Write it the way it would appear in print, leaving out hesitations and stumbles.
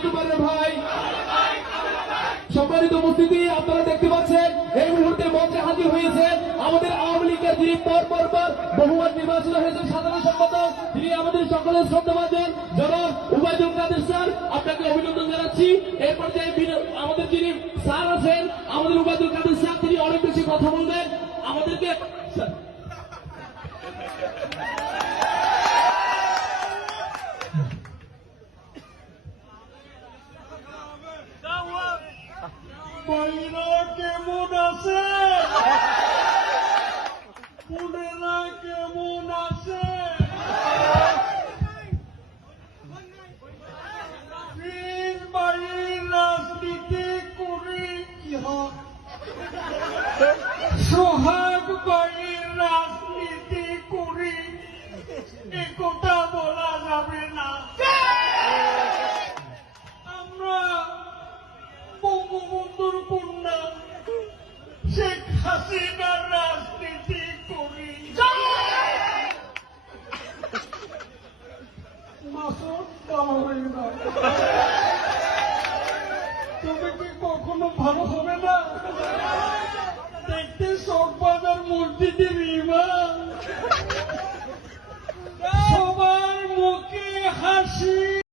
আসতে পারে ভাই। সম্মানিত উপস্থিতি, আপনারা দেখতে পাচ্ছেন এই মুহূর্তে মঞ্চে হাজির হয়েছে আমাদের আওয়ামী লীগের যিনি পর বহুবার নির্বাচিত হয়েছেন সাধারণ সম্পাদক, তিনি আমাদের সকলের শ্রদ্ধাভাজন জনাব উবাইদুল কাদের স্যার, আপনাকে অভিনন্দন জানাচ্ছি। এই পর্যায়ে আমাদের যিনি স্যার আছেন আমাদের উবাইদুল কাদের স্যার, তিনি অনেক বেশি কথা বলবেন আমাদেরকে। কেমন আছে? পুনেরা কেমন আছে? বাড়ির রাজনীতি করি কি হয়? সোহাগ বাড়ির রাজনীতি করি, এ কথা বলা যাবে না। আমরা বঙ্গবন্ধুর কন্যা শেখ হাসিনার রাজনীতি করি। মাসুদ কামাই না, তুমি কি কখনো ভালো হবে না? দেখতে চকবাজার মসজিদের ইমাম, সবার মুখে হাসি,